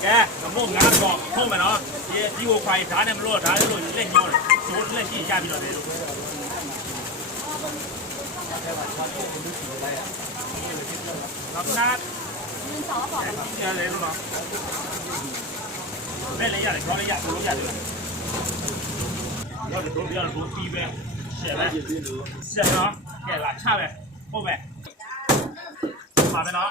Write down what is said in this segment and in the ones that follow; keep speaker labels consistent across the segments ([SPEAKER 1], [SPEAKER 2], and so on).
[SPEAKER 1] 给，咱们安上高，后面呢？也比我快一扎，那不落扎，来你了，走，来几下比那得。拿啥？来来，压的，装的压，不漏压了。要的多，要的多，一百，十来。谢谢啊！哎，拉钱呗，后呗，拿没拿？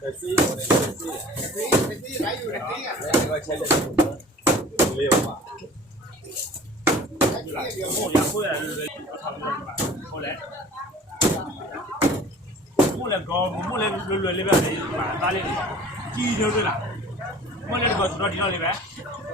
[SPEAKER 2] 在底，我在底。
[SPEAKER 3] 底在底，
[SPEAKER 1] 后，来，搞，我来里边来办咋的？第一条对了。 อ้